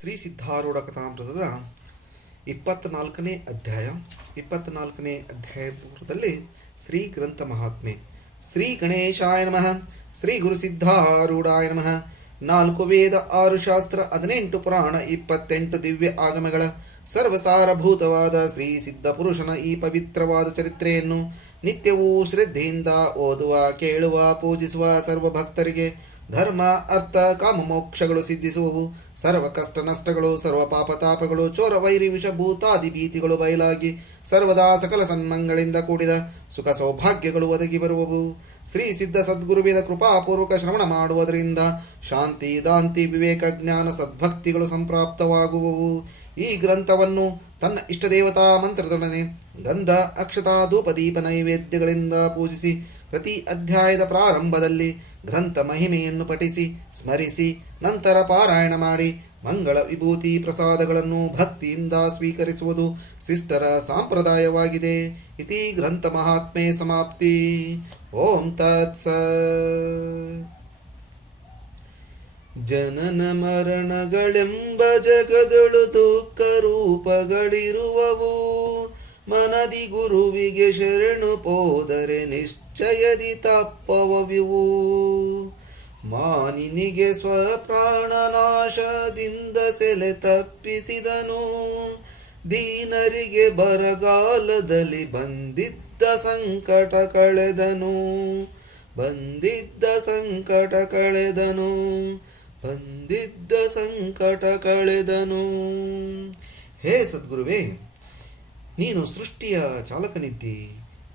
ಶ್ರೀ ಸಿದ್ಧಾರೂಢ ಕಥಾಮೃತದ 24ನೇ ಅಧ್ಯಾಯ. 24ನೇ ಅಧ್ಯಾಯ ಪೂರ್ವದಲ್ಲಿ ಶ್ರೀ ಗ್ರಂಥ ಮಹಾತ್ಮೆ. ಶ್ರೀ ಗಣೇಶಾಯ ನಮಃ. ಶ್ರೀ ಗುರು ಸಿದ್ಧಾರೂಢಾಯ ನಮಃ. 4 ವೇದ, 6 ಶಾಸ್ತ್ರ, 18 ಪುರಾಣ, 28 ದಿವ್ಯ ಆಗಮಗಳ ಸರ್ವಸಾರಭೂತವಾದ ಶ್ರೀ ಸಿದ್ಧ ಪುರುಷನ ಈ ಪವಿತ್ರವಾದ ಚರಿತ್ರೆಯನ್ನು ನಿತ್ಯವೂ ಶ್ರದ್ಧೆಯಿಂದ ಓದುವ, ಕೇಳುವ, ಪೂಜಿಸುವ ಸರ್ವ ಭಕ್ತರಿಗೆ ಧರ್ಮ, ಅರ್ಥ, ಕಾಮ, ಮೋಕ್ಷಗಳು ಸಿದ್ಧಿಸುವವು. ಸರ್ವ ಕಷ್ಟ ನಷ್ಟಗಳು, ಸರ್ವ ಪಾಪತಾಪಗಳು, ಚೋರ ವೈರಿ ವಿಷಭೂತಾದಿ ಭೀತಿಗಳು ಬಯಲಾಗಿ ಸರ್ವದಾ ಸಕಲ ಸನ್ಮಂಗಳಿಂದ ಕೂಡಿದ ಸುಖ ಸೌಭಾಗ್ಯಗಳು ಒದಗಿ ಬರುವವು. ಶ್ರೀ ಸಿದ್ಧ ಸದ್ಗುರುವಿನ ಕೃಪಾಪೂರ್ವಕ ಶ್ರವಣ ಮಾಡುವುದರಿಂದ ಶಾಂತಿ, ದಾಂತಿ, ವಿವೇಕ, ಜ್ಞಾನ, ಸದ್ಭಕ್ತಿಗಳು ಸಂಪ್ರಾಪ್ತವಾಗುವವು. ಈ ಗ್ರಂಥವನ್ನು ತನ್ನ ಇಷ್ಟದೇವತಾ ಮಂತ್ರದೊಡನೆ ಗಂಧ, ಅಕ್ಷತಾ, ಧೂಪ, ದೀಪ, ನೈವೇದ್ಯಗಳಿಂದ ಪೂಜಿಸಿ ಪ್ರತಿ ಅಧ್ಯಾಯದ ಪ್ರಾರಂಭದಲ್ಲಿ ಗ್ರಂಥ ಮಹಿಮೆಯನ್ನು ಪಠಿಸಿ ಸ್ಮರಿಸಿ ನಂತರ ಪಾರಾಯಣ ಮಾಡಿ ಮಂಗಳ ವಿಭೂತಿ ಪ್ರಸಾದಗಳನ್ನು ಭಕ್ತಿಯಿಂದ ಸ್ವೀಕರಿಸುವುದು ಶಿಷ್ಟರ ಸಂಪ್ರದಾಯವಾಗಿದೆ. ಇತಿ ಗ್ರಂಥ ಮಹಾತ್ಮೆ ಸಮಾಪ್ತಿ. ಓಂ ತತ್ಸತ್. ಜನನ ಮರಣಗಳೆಂಬ ಜಗದಳು ದುಃಖ ರೂಪಗಳಿರುವವು. ಮನದಿ ಗುರುವಿಗೆ ಶರಣು ಪೋದರೆ ನಿಶ್ಚಯದಿ ತಪ್ಪವವಿವು. ಮಾನಿನಿಗೆ ಸ್ವಪ್ರಾಣನಾಶದಿಂದ ಸೆಲೆ ತಪ್ಪಿಸಿದನು. ದೀನರಿಗೆ ಬರಗಾಲದಲ್ಲಿ ಬಂದಿದ್ದ ಸಂಕಟ ಕಳೆದನು. ಬಂದಿದ್ದ ಸಂಕಟ ಕಳೆದನು. ಹೇ ಸದ್ಗುರುವೇ, ನೀನು ಸೃಷ್ಟಿಯ ಚಾಲಕನಿದ್ದಿ.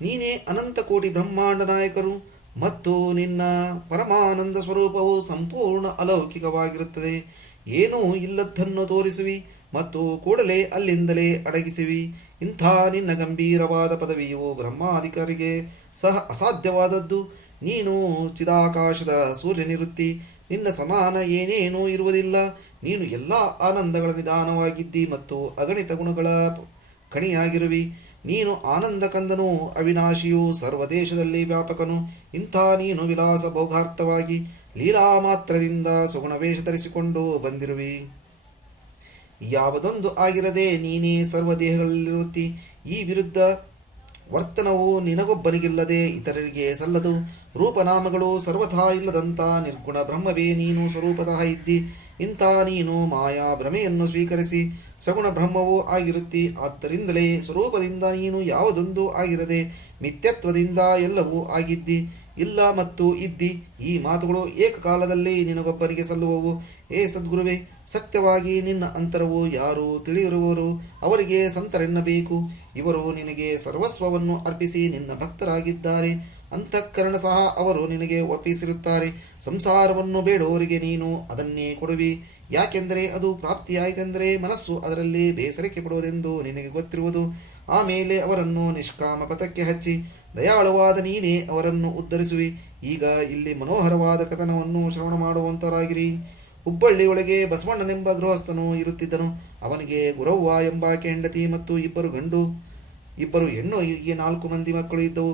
ನೀನೇ ಅನಂತ ಕೋಟಿ ಬ್ರಹ್ಮಾಂಡ ನಾಯಕರು ಮತ್ತು ನಿನ್ನ ಪರಮಾನಂದ ಸ್ವರೂಪವು ಸಂಪೂರ್ಣ ಅಲೌಕಿಕವಾಗಿರುತ್ತದೆ. ಏನೂ ಇಲ್ಲದ್ದನ್ನು ತೋರಿಸುವಿ ಮತ್ತು ಕೂಡಲೇ ಅಲ್ಲಿಂದಲೇ ಅಡಗಿಸುವಿ. ಇಂಥ ನಿನ್ನ ಗಂಭೀರವಾದ ಪದವಿಯು ಬ್ರಹ್ಮಾಧಿಕಾರಿಗೆ ಸಹ ಅಸಾಧ್ಯವಾದದ್ದು. ನೀನು ಚಿದಾಕಾಶದ ಸೂರ್ಯನಿರುತ್ತಿ. ನಿನ್ನ ಸಮಾನ ಏನೇನೂ ಇರುವುದಿಲ್ಲ. ನೀನು ಎಲ್ಲ ಆನಂದಗಳ ನಿಧಾನವಾಗಿದ್ದಿ ಮತ್ತು ಅಗಣಿತ ಗುಣಗಳ ಕಣಿಯಾಗಿರುವಿ. ನೀನು ಆನಂದ ಕಂದನು, ಅವಿನಾಶಿಯು, ಸರ್ವದೇಶದಲ್ಲಿ ವ್ಯಾಪಕನು. ಇಂಥ ನೀನು ವಿಲಾಸ ಭೋಗಾರ್ಥವಾಗಿ ಲೀಲಾ ಮಾತ್ರದಿಂದ ಸುಗುಣ ವೇಷ ಧರಿಸಿಕೊಂಡು ಬಂದಿರುವಿ. ಯಾವುದೊಂದು ಆಗಿರದೆ ನೀನೇ ಸರ್ವದೇಹಗಳಲ್ಲಿರುತ್ತಿ. ಈ ವಿರುದ್ಧ ವರ್ತನವು ನಿನಗೊಬ್ಬನಿಗಿಲ್ಲದೆ ಇತರರಿಗೆ ಸಲ್ಲದು. ರೂಪನಾಮಗಳು ಸರ್ವಥಾ ಇಲ್ಲದಂಥ ನಿರ್ಗುಣ ಬ್ರಹ್ಮವೇ ನೀನು ಸ್ವರೂಪತಃ ಇದ್ದಿ. ಇಂಥ ನೀನು ಮಾಯಾ ಭ್ರಮೆಯನ್ನು ಸ್ವೀಕರಿಸಿ ಸಗುಣ ಬ್ರಹ್ಮವೂ ಆಗಿರುತ್ತಿ. ಆದ್ದರಿಂದಲೇ ಸ್ವರೂಪದಿಂದ ನೀನು ಯಾವುದೊಂದು ಆಗಿರದೆ ಮಿಥ್ಯತ್ವದಿಂದ ಎಲ್ಲವೂ ಆಗಿದ್ದಿ. ಇಲ್ಲ ಮತ್ತು ಇದ್ದಿ ಈ ಮಾತುಗಳು ಏಕಕಾಲದಲ್ಲಿ ನಿನಗೊಬ್ಬನಿಗೆ ಸಲ್ಲುವವು. ಹೇ ಸದ್ಗುರುವೇ, ಸತ್ಯವಾಗಿ ನಿನ್ನ ಅಂತರವು ಯಾರು ತಿಳಿಯಿರುವವರು ಅವರಿಗೆ ಸಂತರೆನ್ನಬೇಕು. ಇವರು ನಿನಗೆ ಸರ್ವಸ್ವವನ್ನು ಅರ್ಪಿಸಿ ನಿನ್ನ ಭಕ್ತರಾಗಿದ್ದಾರೆ. ಅಂತಃಕರಣ ಸಹ ಅವರು ನಿನಗೆ ಒಪ್ಪಿಸಿರುತ್ತಾರೆ. ಸಂಸಾರವನ್ನು ಬೇಡುವವರಿಗೆ ನೀನು ಅದನ್ನೇ ಕೊಡುವಿ. ಯಾಕೆಂದರೆ ಅದು ಪ್ರಾಪ್ತಿಯಾಯಿತೆಂದರೆ ಮನಸ್ಸು ಅದರಲ್ಲಿ ಬೇಸರಿಕೆ ಪಡುವುದೆಂದು ನಿನಗೆ ಗೊತ್ತಿರುವುದು. ಆಮೇಲೆ ಅವರನ್ನು ನಿಷ್ಕಾಮ ಪಥಕ್ಕೆ ಹಚ್ಚಿ ದಯಾಳುವಾದ ನೀನೇ ಅವರನ್ನು ಉದ್ಧರಿಸುವಿ. ಈಗ ಇಲ್ಲಿ ಮನೋಹರವಾದ ಕಥನವನ್ನು ಶ್ರವಣ ಮಾಡುವಂತರಾಗಿರಿ. ಹುಬ್ಬಳ್ಳಿಯೊಳಗೆ ಬಸವಣ್ಣನೆಂಬ ಗೃಹಸ್ಥನು ಇರುತ್ತಿದ್ದನು. ಅವನಿಗೆ ಗುರವ್ವ ಎಂಬಾಕೆ ಹೆಂಡತಿ ಮತ್ತು 2 ಗಂಡು 2 ಹೆಣ್ಣು, ಹೀಗೆ 4 ಮಂದಿ ಮಕ್ಕಳು ಇದ್ದವು.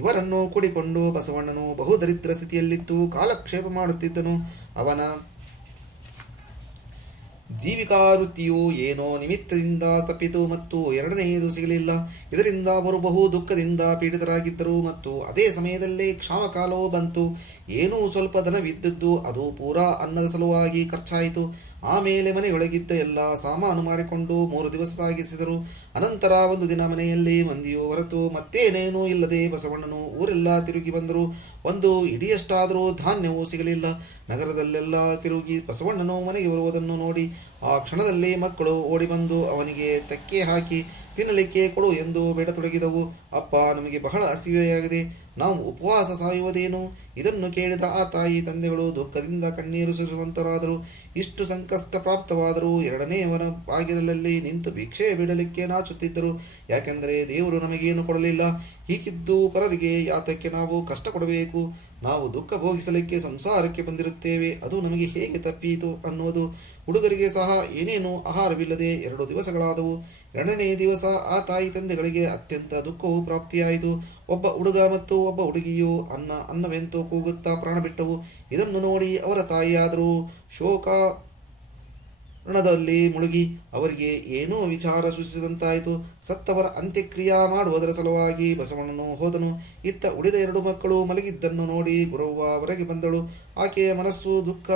ಇವರನ್ನು ಕೂಡಿಕೊಂಡು ಬಸವಣ್ಣನು ಬಹುದರಿದ್ರ ಸ್ಥಿತಿಯಲ್ಲಿದ್ದು ಕಾಲಕ್ಷೇಪ ಮಾಡುತ್ತಿದ್ದನು. ಅವನ ಜೀವಿಕಾವೃತ್ತಿಯು ಏನೋ ನಿಮಿತ್ತದಿಂದ ತಪ್ಪಿತು ಮತ್ತು ಎರಡನೆಯದು ಸಿಗಲಿಲ್ಲ. ಇದರಿಂದ ಅವರು ಬಹು ದುಃಖದಿಂದ ಪೀಡಿತರಾಗಿದ್ದರು. ಮತ್ತು ಅದೇ ಸಮಯದಲ್ಲೇ ಕ್ಷಾಮಕಾಲವೂ ಬಂತು. ಏನೂ ಸ್ವಲ್ಪ ಧನವಿದ್ದದ್ದು ಅದು ಪೂರಾ ಅನ್ನದ ಸಲುವಾಗಿ ಖರ್ಚಾಯಿತು. ಆಮೇಲೆ ಮನೆಯೊಳಗಿದ್ದ ಎಲ್ಲ ಸಾಮಾನು ಮಾರಿಕೊಂಡು 3 ದಿವಸ ಸಾಗಿಸಿದರು. ಅನಂತರ ಒಂದು ದಿನ ಮನೆಯಲ್ಲಿ ಮಂದಿಯು ಹೊರತು ಮತ್ತೇನೇನೂ ಇಲ್ಲದೆ ಬಸವಣ್ಣನು ಊರೆಲ್ಲ ತಿರುಗಿ ಬಂದರು. ಒಂದು ಇಡಿಯಷ್ಟಾದರೂ ಧಾನ್ಯವೂ ಸಿಗಲಿಲ್ಲ. ನಗರದಲ್ಲೆಲ್ಲ ತಿರುಗಿ ಬಸವಣ್ಣನು ಮನೆಗೆ ಬರುವುದನ್ನು ನೋಡಿ ಆ ಕ್ಷಣದಲ್ಲಿ ಮಕ್ಕಳು ಓಡಿ ಬಂದು ಅವನಿಗೆ ತಕ್ಕೆ ಹಾಕಿ ತಿನ್ನಲಿಕ್ಕೆ ಕೊಡು ಎಂದು ಬೇಡತೊಡಗಿದವು. ಅಪ್ಪ, ನಮಗೆ ಬಹಳ ಹಸಿವೆಯಾಗಿದೆ, ನಾವು ಉಪವಾಸ ಸಾಯುವುದೇನು? ಇದನ್ನು ಕೇಳಿದ ಆ ತಾಯಿ ತಂದೆಗಳು ದುಃಖದಿಂದ ಕಣ್ಣೀರು ಸುರಿಸುವಂತರಾದರು. ಇಷ್ಟು ಸಂಕಷ್ಟ ಪ್ರಾಪ್ತವಾದರೂ 2ನೇಯವನ ಬಾಗಿಲಲ್ಲಿ ನಿಂತು ಭಿಕ್ಷೆ ಬಿಡಲಿಕ್ಕೆ ನಾಚುತ್ತಿದ್ದರು. ಯಾಕೆಂದರೆ ದೇವರು ನಮಗೇನು ಕೊಡಲಿಲ್ಲ. ಹೀಗಿದ್ದು ಪರರಿಗೆ ಯಾತಕ್ಕೆ ನಾವು ಕಷ್ಟ ಕೊಡಬೇಕು? ನಾವು ದುಃಖ ಭೋಗಿಸಲಿಕ್ಕೆ ಸಂಸಾರಕ್ಕೆ ಬಂದಿರುತ್ತೇವೆ. ಅದು ನಮಗೆ ಹೇಗೆ ತಪ್ಪೀತು ಅನ್ನುವುದು. ಹುಡುಗರಿಗೆ ಸಹ ಏನೇನೂ ಆಹಾರವಿಲ್ಲದೆ 2 ದಿವಸಗಳಾದವು. 2ನೇ ದಿವಸ ಆ ತಾಯಿ ತಂದೆಗಳಿಗೆ ಅತ್ಯಂತ ದುಃಖವು ಪ್ರಾಪ್ತಿಯಾಯಿತು. ಒಬ್ಬ ಹುಡುಗ ಮತ್ತು ಒಬ್ಬ ಹುಡುಗಿಯು ಅನ್ನವೆಂತೂ ಕೂಗುತ್ತಾ ಪ್ರಾಣ ಬಿಟ್ಟವು. ಇದನ್ನು ನೋಡಿ ಅವರ ತಾಯಿಯಾದರೂ ಶೋಕ ಋಣದಲ್ಲಿ ಮುಳುಗಿ ಅವರಿಗೆ ಏನೋ ವಿಚಾರ ಸೂಚಿಸಿದಂತಾಯಿತು. ಸತ್ತವರ ಅಂತ್ಯಕ್ರಿಯಾ ಮಾಡುವುದರ ಸಲುವಾಗಿ ಬಸವಣ್ಣನು ಹೋದನು. ಇತ್ತ ಉಳಿದ 2 ಮಕ್ಕಳು ಮಲಗಿದ್ದನ್ನು ನೋಡಿ ಗುರವ್ವ ಹೊರಗೆ ಬಂದಳು. ಆಕೆಯ ಮನಸ್ಸು ದುಃಖ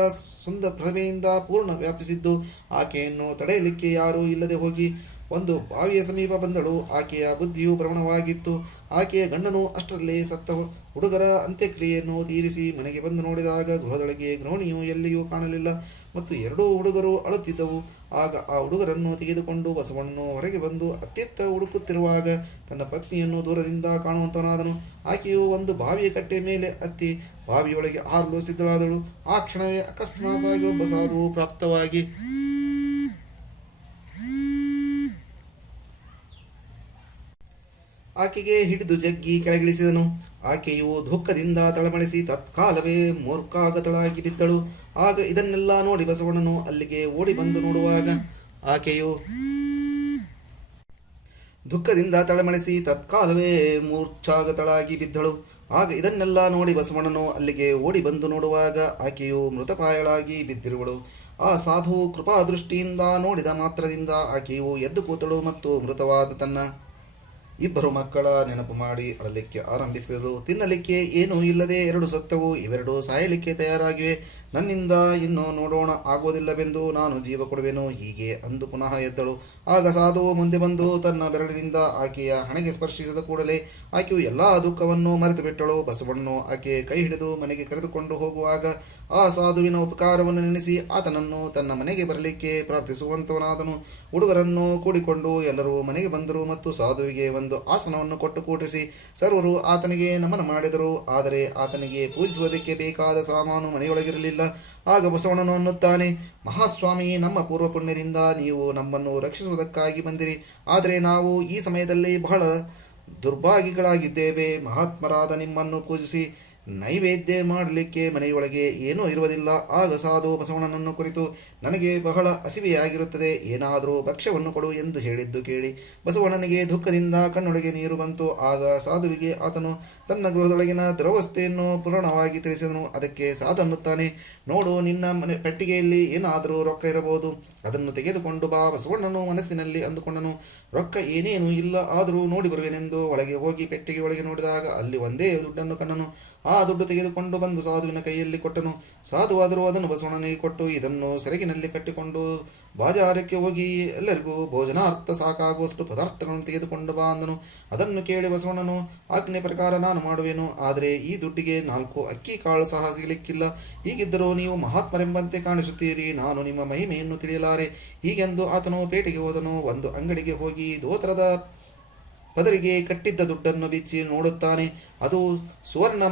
ಭ್ರಮೆಯಿಂದ ಪೂರ್ಣ ವ್ಯಾಪಿಸಿದ್ದು ಆಕೆಯನ್ನು ತಡೆಯಲಿಕ್ಕೆ ಯಾರೂ ಇಲ್ಲದೆ ಹೋಗಿ ಒಂದು ಬಾವಿಯ ಸಮೀಪ ಬಂದಳು. ಆಕೆಯ ಬುದ್ಧಿಯು ಭ್ರಮಣವಾಗಿತ್ತು. ಆಕೆಯ ಗಂಡನು ಅಷ್ಟರಲ್ಲೇ ಸತ್ತ ಹುಡುಗರ ಅಂತ್ಯಕ್ರಿಯೆಯನ್ನು ತೀರಿಸಿ ಮನೆಗೆ ಬಂದು ನೋಡಿದಾಗ ಗೃಹದೊಳಗೆ ಗೃಹಿಣಿಯು ಎಲ್ಲಿಯೂ ಕಾಣಲಿಲ್ಲ ಮತ್ತು 2 ಹುಡುಗರು ಅಳುತ್ತಿದ್ದವು. ಆಗ ಆ ಹುಡುಗರನ್ನು ತೆಗೆದುಕೊಂಡು ಬಸವಣ್ಣನು ಹೊರಗೆ ಬಂದು ಅತ್ತಿತ್ತ ಹುಡುಕುತ್ತಿರುವಾಗ ತನ್ನ ಪತ್ನಿಯನ್ನು ದೂರದಿಂದ ಕಾಣುವಂತನಾದನು. ಆಕೆಯು ಒಂದು ಬಾವಿಯ ಕಟ್ಟೆ ಮೇಲೆ ಹತ್ತಿ ಬಾವಿಯೊಳಗೆ ಹಾರಲು ಸಿದ್ಧಳಾದಳು. ಆ ಕ್ಷಣವೇ ಅಕಸ್ಮಾತ್ತಾಗಿ ಒಬ್ಬ ಸಾಧುವು ಪ್ರಾಪ್ತವಾಗಿ ಆಕೆಗೆ ಹಿಡಿದು ಜಗ್ಗಿ ಕೆಳಗಿಳಿಸಿದನು. ಆಕೆಯು ದುಃಖದಿಂದ ತಳಮಳಿಸಿ ತತ್ಕಾಲವೇ ಮೂರ್ಖಾಗತಳಾಗಿ ಬಿದ್ದಳು. ಆಗ ಇದನ್ನೆಲ್ಲ ನೋಡಿ ಬಸವಣ್ಣನು ಅಲ್ಲಿಗೆ ಓಡಿ ಬಂದು ನೋಡುವಾಗ ಆಕೆಯು ದುಃಖದಿಂದ ತಳಮಳಿಸಿ ತತ್ಕಾಲವೇ ಮೂರ್ಛಾಗತಳಾಗಿ ಬಿದ್ದಳು. ಆಗ ಇದನ್ನೆಲ್ಲ ನೋಡಿ ಬಸವಣ್ಣನು ಅಲ್ಲಿಗೆ ಓಡಿ ಬಂದು ನೋಡುವಾಗ ಆಕೆಯು ಮೃತಪಾಯಳಾಗಿ ಬಿದ್ದಿರುವಳು. ಆ ಸಾಧು ಕೃಪಾದೃಷ್ಟಿಯಿಂದ ನೋಡಿದ ಮಾತ್ರದಿಂದ ಆಕೆಯು ಎದ್ದು ಕೂತಳು ಮತ್ತು ಮೃತವಾದ ತನ್ನ 2 ಮಕ್ಕಳ ನೆನಪು ಮಾಡಿ ಅಳಲಿಕ್ಕೆ ಆರಂಭಿಸಿದಳು. ತಿನ್ನಲಿಕ್ಕೆ ಏನೂ ಇಲ್ಲದೆ 2 ಸತ್ತವು. ಇವೆರಡು ಸಾಯಲಿಕ್ಕೆ ತಯಾರಾಗಿವೆ. ನನ್ನಿಂದ ಇನ್ನು ನೋಡೋಣ ಆಗೋದಿಲ್ಲವೆಂದು ನಾನು ಜೀವ ಕೊಡುವೆನು. ಹೀಗೆ ಅಂದು ಪುನಃ ಎದ್ದಳು. ಆಗ ಸಾಧುವು ಮುಂದೆ ಬಂದು ತನ್ನ ಬೆರಳಿನಿಂದ ಆಕೆಯ ಹಣೆಗೆ ಸ್ಪರ್ಶಿಸಿದ ಕೂಡಲೇ ಆಕೆಯು ಎಲ್ಲಾ ದುಃಖವನ್ನು ಮರೆತು ಬಿಟ್ಟಳು. ಬಸವಣ್ಣನು ಆಕೆ ಕೈ ಹಿಡಿದು ಮನೆಗೆ ಕರೆದುಕೊಂಡು ಹೋಗುವಾಗ ಆ ಸಾಧುವಿನ ಉಪಕಾರವನ್ನು ನೆನೆಸಿ ಆತನನ್ನು ತನ್ನ ಮನೆಗೆ ಬರಲಿಕ್ಕೆ ಪ್ರಾರ್ಥಿಸುವಂತವನಾದನು. ಹುಡುಗರನ್ನು ಕೂಡಿಕೊಂಡು ಎಲ್ಲರೂ ಮನೆಗೆ ಬಂದರು ಮತ್ತು ಸಾಧುವಿಗೆ ಒಂದು ಆಸನವನ್ನು ಕೊಟ್ಟು ಕೂಟಿಸಿ ಸರ್ವರು ಆತನಿಗೆ ನಮನ ಮಾಡಿದರು. ಆದರೆ ಆತನಿಗೆ ಪೂಜಿಸುವುದಕ್ಕೆ ಬೇಕಾದ ಸಾಮಾನು ಮನೆಯೊಳಗಿರಲಿಲ್ಲ. ಆಗ ಬಸವಣ್ಣನು ಅನ್ನುತ್ತಾನೆ, ಮಹಾಸ್ವಾಮಿ, ನಮ್ಮ ಪೂರ್ವ ಪುಣ್ಯದಿಂದ ನೀವು ನಮ್ಮನ್ನು ರಕ್ಷಿಸುವುದಕ್ಕಾಗಿ ಬಂದಿರಿ. ಆದರೆ ನಾವು ಈ ಸಮಯದಲ್ಲಿ ಬಹಳ ದುರ್ಭಾಗಿಗಳಾಗಿದ್ದೇವೆ. ಮಹಾತ್ಮರಾದ ನಿಮ್ಮನ್ನು ಪೂಜಿಸಿ ನೈವೇದ್ಯ ಮಾಡಲಿಕ್ಕೆ ಮನೆಯೊಳಗೆ ಏನೂ ಇರುವುದಿಲ್ಲ. ಆಗ ಸಾಧು ಬಸವಣ್ಣನನ್ನು ಕುರಿತು, ನನಗೆ ಬಹಳ ಹಸಿವೆಯಾಗಿರುತ್ತದೆ, ಏನಾದರೂ ಭಕ್ಷ್ಯವನ್ನು ಕೊಡು ಎಂದು ಹೇಳಿದ್ದು ಕೇಳಿ ಬಸವಣ್ಣನಿಗೆ ದುಃಖದಿಂದ ಕಣ್ಣೊಳಗೆ ನೀರು ಬಂತು. ಆಗ ಸಾಧುವಿಗೆ ಆತನು ತನ್ನ ಗೃಹದೊಳಗಿನ ದುರವಸ್ಥೆಯನ್ನು ಪೂರ್ಣವಾಗಿ ತಿಳಿಸಿದನು. ಅದಕ್ಕೆ ಸಾಧು ಅನ್ನುತ್ತಾನೆ, ನೋಡು, ನಿನ್ನ ಪೆಟ್ಟಿಗೆಯಲ್ಲಿ ಏನಾದರೂ ರೊಕ್ಕ ಇರಬಹುದು, ಅದನ್ನು ತೆಗೆದುಕೊಂಡು ಬಾ. ಬಸವಣ್ಣನು ಮನಸ್ಸಿನಲ್ಲಿ ಅಂದುಕೊಂಡನು, ರೊಕ್ಕ ಏನೇನೂ ಇಲ್ಲ, ಆದರೂ ನೋಡಿ ಬರುವೆನೆಂದು ಒಳಗೆ ಹೋಗಿ ಪೆಟ್ಟಿಗೆ ಒಳಗೆ ನೋಡಿದಾಗ ಅಲ್ಲಿ ಒಂದೇ ದುಡ್ಡನ್ನು ಕಂಡನು. ಆ ದುಡ್ಡು ತೆಗೆದುಕೊಂಡು ಬಂದು ಸಾಧುವಿನ ಕೈಯಲ್ಲಿ ಕೊಟ್ಟನು. ಸಾಧುವಾದರೂ ಅದನ್ನು ಬಸವಣ್ಣನಿಗೆ ಕೊಟ್ಟು, ಇದನ್ನು ಸೆರಗಿನಲ್ಲಿ ಕಟ್ಟಿಕೊಂಡು ಬಾಜಾರಕ್ಕೆ ಹೋಗಿ ಎಲ್ಲರಿಗೂ ಭೋಜನಾರ್ಥ ಸಾಕಾಗುವಷ್ಟು ಪದಾರ್ಥಗಳನ್ನು ತೆಗೆದುಕೊಂಡು ಬಾ ಅಂದನು. ಅದನ್ನು ಕೇಳಿ ಬಸವಣ್ಣನು, ಆಜ್ಞೆ ಪ್ರಕಾರ ನಾನು ಮಾಡುವೆನು, ಆದರೆ ಈ ದುಡ್ಡಿಗೆ 4 ಅಕ್ಕಿ ಕಾಳು ಸಹ ಸಿಗಲಿಕ್ಕಿಲ್ಲ. ಹೀಗಿದ್ದರೂ ನೀವು ಮಹಾತ್ಮರೆಂಬಂತೆ ಕಾಣಿಸುತ್ತೀರಿ, ನಾನು ನಿಮ್ಮ ಮಹಿಮೆಯನ್ನು ತಿಳಿಯಲಾರೆ. ಹೀಗೆಂದು ಆತನು ಪೇಟೆಗೆ ಹೋದನು. ಒಂದು ಅಂಗಡಿಗೆ ಹೋಗಿ ದೋತ್ರದ ಪದರಿಗೆ ಕಟ್ಟಿದ್ದ ದುಡ್ಡನ್ನು ಬಿಚ್ಚಿ ನೋಡುತ್ತಾನೆ. ಅದು ಸುವರ್ಣ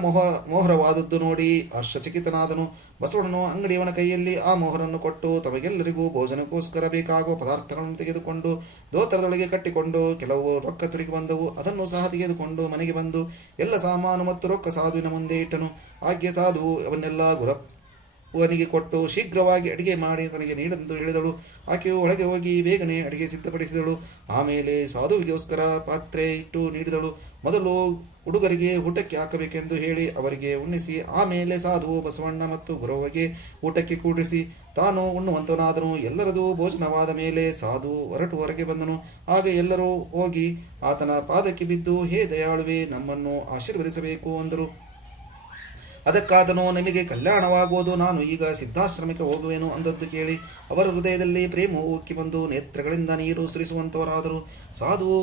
ಮೋಹರವಾದದ್ದು ನೋಡಿ ಹರ್ಷಚಕಿತನಾದನು. ಬಸವಣ್ಣನು ಅಂಗಡಿಯವನ ಕೈಯಲ್ಲಿ ಆ ಮೋಹರನ್ನು ಕೊಟ್ಟು ತಮಗೆಲ್ಲರಿಗೂ ಭೋಜನಕ್ಕೋಸ್ಕರ ಬೇಕಾಗುವ ಪದಾರ್ಥಗಳನ್ನು ತೆಗೆದುಕೊಂಡು ದೋತರದೊಳಗೆ ಕಟ್ಟಿಕೊಂಡು ಕೆಲವು ರೊಕ್ಕ ತಿರುಗಿ ಬಂದವು. ಅದನ್ನು ಸಹ ತೆಗೆದುಕೊಂಡು ಮನೆಗೆ ಬಂದು ಎಲ್ಲ ಸಾಮಾನು ಮತ್ತು ರೊಕ್ಕ ಸಾಧುವಿನ ಮುಂದೆ ಇಟ್ಟನು. ಆಕೆ ಸಾಧುವು ಅವನ್ನೆಲ್ಲ ಅವನಿಗೆ ಕೊಟ್ಟು ಶೀಘ್ರವಾಗಿ ಅಡಿಗೆ ಮಾಡಿ ತನಗೆ ನೀಡೆಂದು ಹೇಳಿದಳು. ಆಕೆಯು ಒಳಗೆ ಹೋಗಿ ಬೇಗನೆ ಅಡಿಗೆ ಸಿದ್ಧಪಡಿಸಿದಳು. ಆಮೇಲೆ ಸಾಧುವಿಗೋಸ್ಕರ ಪಾತ್ರೆ ಇಟ್ಟು ನೀಡಿದಳು. ಮೊದಲು ಹುಡುಗರಿಗೆ ಊಟಕ್ಕೆ ಹಾಕಬೇಕೆಂದು ಹೇಳಿ ಅವರಿಗೆ ಉಣ್ಣಿಸಿ ಆಮೇಲೆ ಸಾಧುವು ಬಸವಣ್ಣ ಮತ್ತು ಗುರವ್ವಗೆ ಊಟಕ್ಕೆ ಕೂಡಿಸಿ ತಾನು ಉಣ್ಣುವಂತನಾದನು. ಎಲ್ಲರದು ಭೋಜನವಾದ ಮೇಲೆ ಸಾಧು ಹೊರಗೆ ಬಂದನು. ಆಗ ಎಲ್ಲರೂ ಹೋಗಿ ಆತನ ಪಾದಕ್ಕೆ ಬಿದ್ದು, ಹೇ ದಯಾಳುವೆ, ನಮ್ಮನ್ನು ಆಶೀರ್ವದಿಸಬೇಕು ಅಂದರು. ಅದಕ್ಕಾದನು, ನಿಮಗೆ ಕಲ್ಯಾಣವಾಗುವುದು, ನಾನು ಈಗ ಸಿದ್ಧಾಶ್ರಮಕ್ಕೆ ಹೋಗುವೆನು ಅಂದದ್ದು ಕೇಳಿ ಅವರ ಹೃದಯದಲ್ಲಿ ಪ್ರೇಮವು ಉಕ್ಕಿ ಬಂದು ನೇತ್ರಗಳಿಂದ ನೀರು ಸುರಿಸುವಂತವರಾದರು. ಸಾಧುವು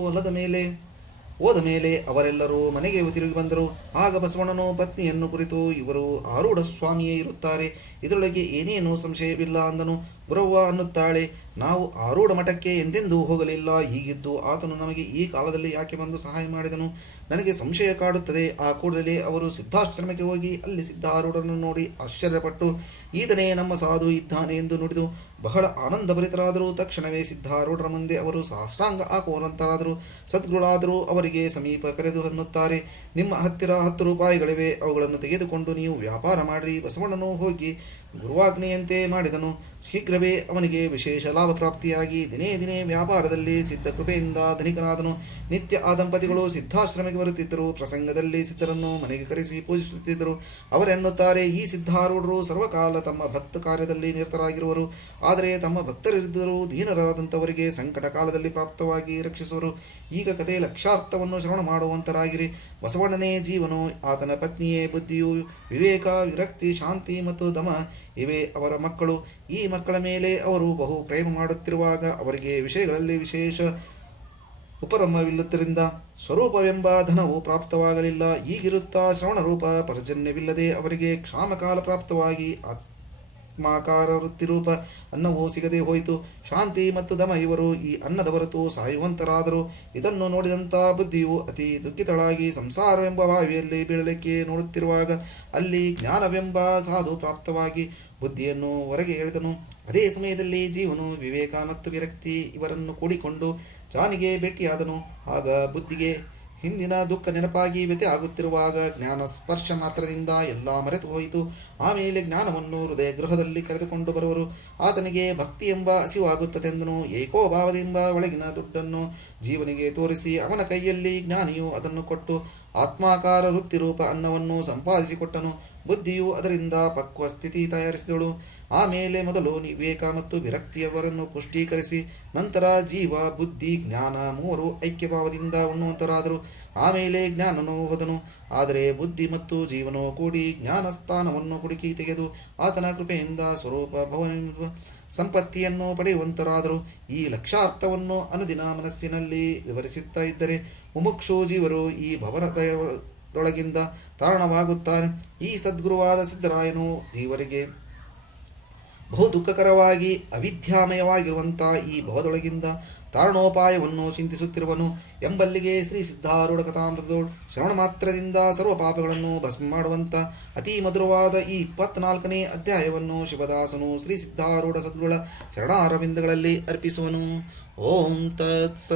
ಹೋದ ಮೇಲೆ ಅವರೆಲ್ಲರೂ ಮನೆಗೆ ತಿರುಗಿ ಬಂದರು. ಆಗ ಬಸವಣ್ಣನು ಪತ್ನಿಯನ್ನು ಕುರಿತು, ಇವರು ಆರೂಢ ಸ್ವಾಮಿಯೇ ಇರುತ್ತಾರೆ, ಇದರೊಳಗೆ ಏನೇನೂ ಸಂಶಯವಿಲ್ಲ ಅಂದನು. ಗುರವ್ವ ಅನ್ನುತ್ತಾಳೆ, ನಾವು ಆರೂಢ ಮಠಕ್ಕೆ ಎಂದೆಂದೂ ಹೋಗಲಿಲ್ಲ. ಹೀಗಿದ್ದು ಆತನು ನಮಗೆ ಈ ಕಾಲದಲ್ಲಿ ಯಾಕೆ ಬಂದು ಸಹಾಯ ಮಾಡಿದನು? ನನಗೆ ಸಂಶಯ ಕಾಡುತ್ತದೆ. ಆ ಕೂಡಲೇ ಅವರು ಸಿದ್ಧಾಶ್ರಮಕ್ಕೆ ಹೋಗಿ ಅಲ್ಲಿ ಸಿದ್ಧಾರೂಢರನ್ನು ನೋಡಿ ಆಶ್ಚರ್ಯಪಟ್ಟು, ಈತನೇ ನಮ್ಮ ಸಾಧು ಇದ್ದಾನೆ ಎಂದು ನುಡಿದು ಬಹಳ ಆನಂದಭರಿತರಾದರು. ತಕ್ಷಣವೇ ಸಿದ್ಧಾರೂಢರ ಮುಂದೆ ಅವರು ಸಾಷ್ಟಾಂಗ ಹಾಕುವಂತರಾದರು. ಸದ್ಗುರುಳಾದರೂ ಅವರಿಗೆ ಸಮೀಪ ಕರೆದು ಅನ್ನುತ್ತಾರೆ, ನಿಮ್ಮ ಹತ್ತಿರ 10 ರೂಪಾಯಿಗಳಿವೆ, ಅವುಗಳನ್ನು ತೆಗೆದುಕೊಂಡು ನೀವು ವ್ಯಾಪಾರ ಮಾಡಿರಿ. ಬಸವಣ್ಣನು ಹೋಗಿ ಗುರುವಾಜ್ಞೆಯಂತೆ ಮಾಡಿದನು. ಶೀಘ್ರವೇ ಶೀಘ್ರವೇ ಅವನಿಗೆ ವಿಶೇಷ ಲಾಭ ಪ್ರಾಪ್ತಿಯಾಗಿ ದಿನೇ ದಿನೇ ವ್ಯಾಪಾರದಲ್ಲಿ ಸಿದ್ಧ ಕೃಪೆಯಿಂದ ಧನಿಕನಾದನು. ನಿತ್ಯ ಆ ದಂಪತಿಗಳು ಸಿದ್ಧಾಶ್ರಮಕ್ಕೆ ಬರುತ್ತಿದ್ದರು. ಪ್ರಸಂಗದಲ್ಲಿ ಸಿದ್ಧರನ್ನು ಮನೆಗೆ ಕರೆಸಿ ಪೂಜಿಸುತ್ತಿದ್ದರು. ಅವರೆನ್ನುತ್ತಾರೆ, ಈ ಸಿದ್ಧಾರೂಢರು ಸರ್ವಕಾಲ ತಮ್ಮ ಭಕ್ತ ಕಾರ್ಯದಲ್ಲಿ ನಿರತರಾಗಿರುವರು. ಆದರೆ ತಮ್ಮ ಭಕ್ತರಿದ್ದರೂ ದೀನರಾದಂಥವರಿಗೆ ಸಂಕಟ ಕಾಲದಲ್ಲಿ ಪ್ರಾಪ್ತವಾಗಿ ರಕ್ಷಿಸುವರು. ಈಗ ಕಥೆ ಲಕ್ಷಾರ್ಥವನ್ನು ಶ್ರವಣ ಮಾಡುವಂತರಾಗಿರಿ. ಬಸವಣ್ಣನೇ ಜೀವನು, ಆತನ ಪತ್ನಿಯೇ ಬುದ್ಧಿಯು, ವಿವೇಕ, ವಿರಕ್ತಿ, ಶಾಂತಿ ಮತ್ತು ದಮ ಇವೇ ಅವರ ಮಕ್ಕಳು. ಈ ಮಕ್ಕಳ ಮೇಲೆ ಅವರು ಬಹು ಪ್ರೇಮ ಮಾಡುತ್ತಿರುವಾಗ ಅವರಿಗೆ ವಿಷಯಗಳಲ್ಲಿ ವಿಶೇಷ ಉಪರಮವಿಲ್ಲದ್ದರಿಂದ ಸ್ವರೂಪವೆಂಬ ಧನವು ಪ್ರಾಪ್ತವಾಗಲಿಲ್ಲ. ಈಗಿರುತ್ತಾ ಶ್ರವಣರೂಪ ಪರ್ಜನ್ಯವಿಲ್ಲದೆ ಅವರಿಗೆ ಕ್ಷಾಮಕಾಲ ಪ್ರಾಪ್ತವಾಗಿ ಆತ್ಮಾಕಾರ ವೃತ್ತಿರೂಪ ಅನ್ನವೂ ಸಿಗದೆ ಹೋಯಿತು. ಶಾಂತಿ ಮತ್ತು ದಮ ಇವರು ಈ ಅನ್ನದ ಹೊರತು ಸಾಯುವಂತರಾದರು. ಇದನ್ನು ನೋಡಿದಂಥ ಬುದ್ಧಿಯು ಅತಿ ದುಃಖಿತಳಾಗಿ ಸಂಸಾರವೆಂಬ ಬಾವಿಯಲ್ಲಿ ಬೀಳಲಿಕ್ಕೆ ನೋಡುತ್ತಿರುವಾಗ ಅಲ್ಲಿ ಜ್ಞಾನವೆಂಬ ಸಾಧು ಪ್ರಾಪ್ತವಾಗಿ ಬುದ್ಧಿಯನ್ನು ಹೊರಗೆ ಎಳೆದನು. ಅದೇ ಸಮಯದಲ್ಲಿ ಜೀವನು ವಿವೇಕ ಮತ್ತು ವಿರಕ್ತಿ ಇವರನ್ನು ಕೂಡಿಕೊಂಡು ಜಾನಿಗೆ ಭೇಟಿಯಾದನು. ಆಗ ಬುದ್ಧಿಗೆ ಹಿಂದಿನ ದುಃಖ ನೆನಪಾಗಿ ವ್ಯತೆ ಆಗುತ್ತಿರುವಾಗ ಜ್ಞಾನ ಸ್ಪರ್ಶ ಮಾತ್ರದಿಂದ ಎಲ್ಲ ಮರೆತು ಹೋಯಿತು. ಆಮೇಲೆ ಜ್ಞಾನವನ್ನು ಹೃದಯ ಗೃಹದಲ್ಲಿ ಕರೆದುಕೊಂಡು ಬರುವರು. ಆತನಿಗೆ ಭಕ್ತಿ ಎಂಬ ಹಸಿವಾಗುತ್ತದೆಂದನು. ಏಕೋಭಾವದಿಂದ ಒಳಗಿನ ದುಡ್ಡನ್ನು ಜೀವನಿಗೆ ತೋರಿಸಿ ಅವನ ಕೈಯಲ್ಲಿ ಜ್ಞಾನಿಯು ಅದನ್ನು ಕೊಟ್ಟು ಆತ್ಮಾಕಾರ ವೃತ್ತಿರೂಪ ಅನ್ನವನ್ನು ಸಂಪಾದಿಸಿಕೊಟ್ಟನು. ಬುದ್ಧಿಯು ಅದರಿಂದ ಪಕ್ವ ಸ್ಥಿತಿ ತಯಾರಿಸಿದಳು. ಆಮೇಲೆ ಮೊದಲು ವಿವೇಕ ಮತ್ತು ವಿರಕ್ತಿಯವರನ್ನು ಪುಷ್ಟೀಕರಿಸಿ ನಂತರ ಜೀವ, ಬುದ್ಧಿ, ಜ್ಞಾನ ಮೂವರು ಐಕ್ಯಭಾವದಿಂದ ಉಣ್ಣುವಂತರಾದರು. ಆಮೇಲೆ ಜ್ಞಾನನು ಹೋದನು. ಆದರೆ ಬುದ್ಧಿ ಮತ್ತು ಜೀವನು ಕೂಡಿ ಜ್ಞಾನ ಸ್ಥಾನವನ್ನು ಹುಡುಕಿ ತೆಗೆದು ಆತನ ಕೃಪೆಯಿಂದ ಸ್ವರೂಪ ಭವ ಸಂಪತ್ತಿಯನ್ನು ಪಡೆಯುವಂತರಾದರು. ಈ ಲಕ್ಷಾರ್ಥವನ್ನು ಅನುದಿನ ಮನಸ್ಸಿನಲ್ಲಿ ವಿವರಿಸುತ್ತಾ ಇದ್ದರೆ ಮುಮುಕ್ಷು ಜೀವರು ಈ ಭವನದೊಳಗಿಂದ ತಾರಣವಾಗುತ್ತಾರೆ. ಈ ಸದ್ಗುರುವಾದ ಸಿದ್ಧರಾಯನು ಜೀವರಿಗೆ ಬಹು ದುಃಖಕರವಾಗಿ ಅವಿದ್ಯಾಮಯವಾಗಿರುವಂಥ ಈ ಭವದೊಳಗಿಂದ ತಾರಣೋಪಾಯವನ್ನು ಚಿಂತಿಸುತ್ತಿರುವನು ಎಂಬಲ್ಲಿಗೆ ಶ್ರೀ ಸಿದ್ಧಾರೂಢ ಕಥಾಮೃತದೋಳು ಶ್ರವಣ ಮಾತ್ರದಿಂದ ಸರ್ವ ಪಾಪಗಳನ್ನು ಭಸ್ಮ ಮಾಡುವಂಥ ಅತಿ ಮಧುರವಾದ ಈ 24ನೇ ಅಧ್ಯಾಯವನ್ನು ಶಿವದಾಸನು ಶ್ರೀ ಸಿದ್ಧಾರೂಢ ಸದ್ಗುರುಗಳ ಶರಣಾರವಿಂದಗಳಲ್ಲಿ ಅರ್ಪಿಸುವನು. ಓಂ ತತ್ಸ.